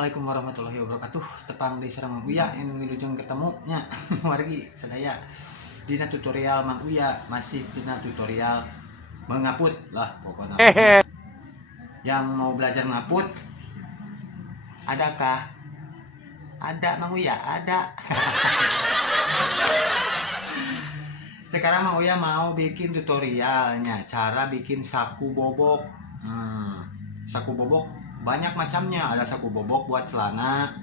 Assalamualaikum warahmatullahi wabarakatuh. Tepang di Serang Mang Uya yang wilujeng ketemu nya wargi sadaya. Dina tutorial Mang Uya masih dina tutorial mengaput lah pokoknya. Yang mau belajar ngaput adakah? Ada Mang Uya, ada. Sekarang Mang Uya mau bikin tutorialnya cara bikin saku bobok. Saku bobok banyak macamnya, ada saku bobok buat celana,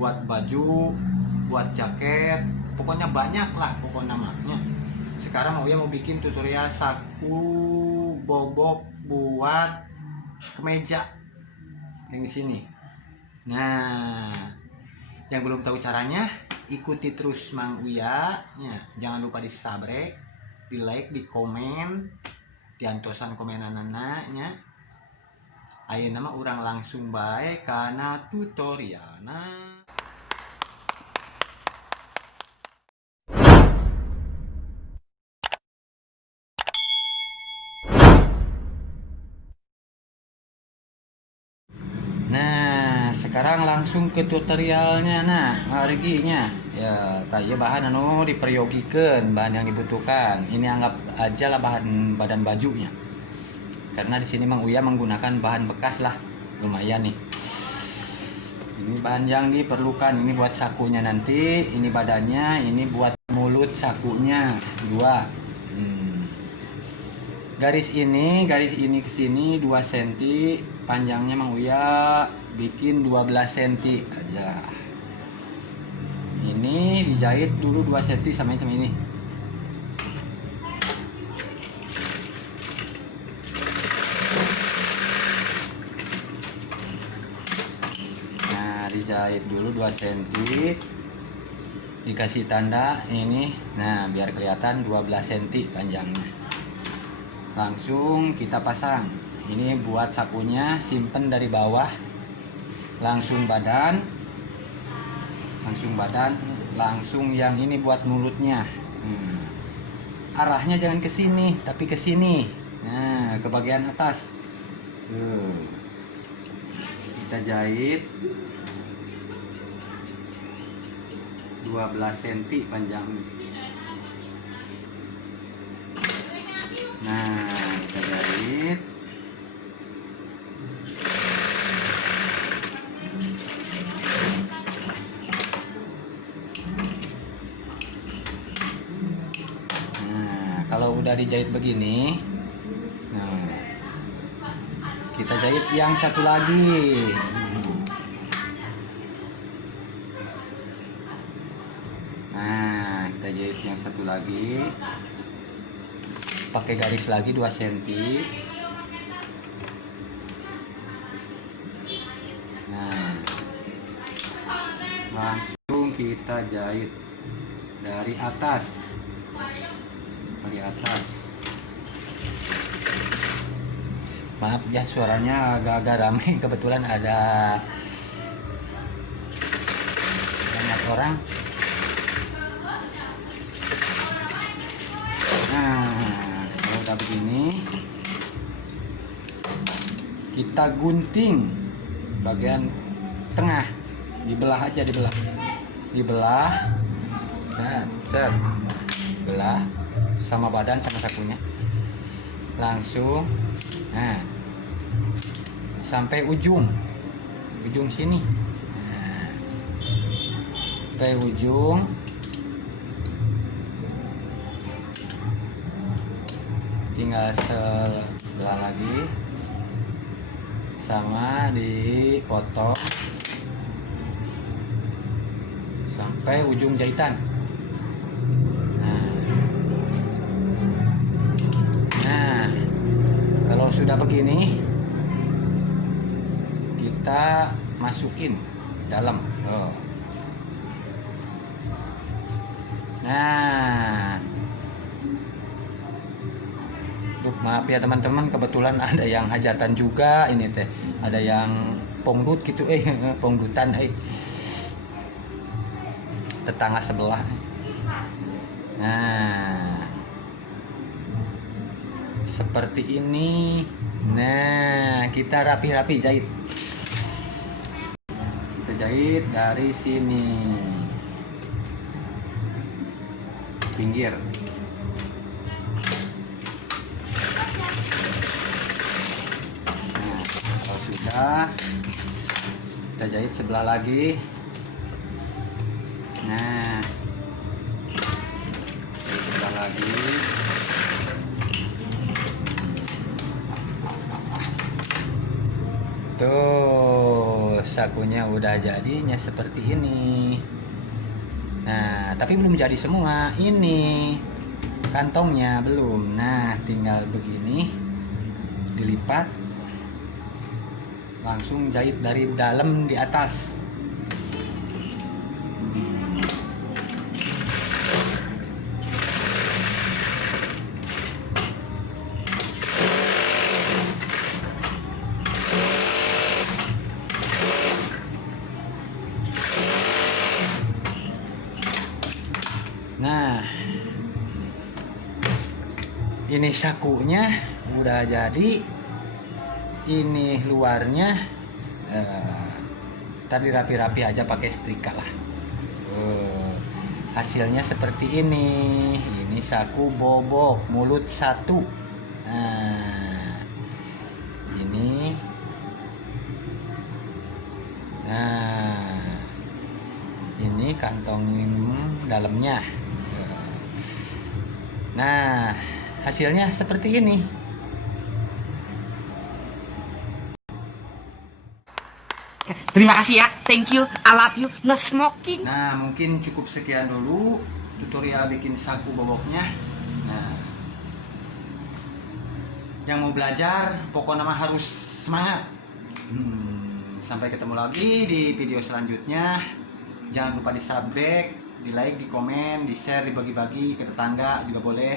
buat baju, buat jaket, pokoknya banyak lah pokoknya namanya. Sekarang mau bikin tutorial saku bobok buat kemeja yang di sini. Nah, yang belum tahu caranya ikuti terus Mang Uya ya. Jangan lupa di subscribe, di like, di komen, di antosan komenan anaknya. Ayo nama orang langsung baik karena tutorial. Nah, sekarang langsung ke tutorialnya. Nah, harginya ya tanya bahan diperyogikan, bahan yang dibutuhkan. Ini anggap aja lah bahan badan bajunya. Karena di sini Mang Uya menggunakan bahan bekas lah, lumayan nih. Ini bahan yang diperlukan, ini buat sakunya nanti, ini badannya, ini buat mulut sakunya, dua. Garis ini ke sini 2 cm, panjangnya Mang Uya bikin 12 cm aja. Ini dijahit dulu 2 cm sama ini. Nah, dijahit dulu 2 cm. Dikasih tanda ini. Nah, biar kelihatan 12 cm panjangnya. Langsung kita pasang. Ini buat sakunya, simpen dari bawah, langsung badan, langsung yang ini buat mulutnya. Arahnya jangan ke sini tapi ke sini. Nah, ke bagian atas kita jahit 12 cm panjangnya. Nah, kita jahit. Nah, kalau udah dijahit begini, nah, kita jahit yang satu lagi. Nah, kita jahit yang satu lagi. Pakai garis lagi 2 cm. Nah, langsung kita jahit dari atas. Maaf ya, suaranya agak-agak ramai, kebetulan ada banyak orang. Nah, kalau udah begini kita gunting bagian tengah, dibelah aja, dibelah. Nah, belah sama badan sama sakunya langsung. Nah, sampai ujung sini. Nah, sampai ujung. Tinggal sebelah lagi sama dipotong sampai ujung jahitan. Nah, kalau sudah begini kita masukin dalam. Nah, maaf ya teman-teman, kebetulan ada yang hajatan juga ini teh, ada yang pongdut gitu pongdutan tetangga sebelah. Nah, seperti ini. Nah, kita rapi-rapi jahit. jahit dari sini pinggir. Nah, kalau sudah kita jahit sebelah lagi. Nah, sebelah lagi. Tuh, sakunya udah jadinya seperti ini. Nah, tapi belum jadi semua. Ini kantongnya belum. Nah, tinggal begini, dilipat, langsung jahit dari dalam di atas. Nah, ini sakunya udah jadi. Ini luarnya tadi rapi-rapi aja pakai setrika lah. Hasilnya seperti ini. Ini saku bobok mulut satu. Nah, ini. Nah, ini kantong dalamnya. Nah, hasilnya seperti ini. Terima kasih ya, thank you, I love you, no smoking. Nah, mungkin cukup sekian dulu tutorial bikin saku boboknya. Nah, yang mau belajar pokoknya mah harus semangat. Sampai ketemu lagi di video selanjutnya. Jangan lupa di subscribe, di like, di komen, di share, dibagi-bagi ke tetangga juga boleh.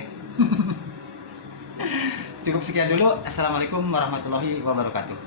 Cukup sekian dulu. Assalamualaikum warahmatullahi wabarakatuh.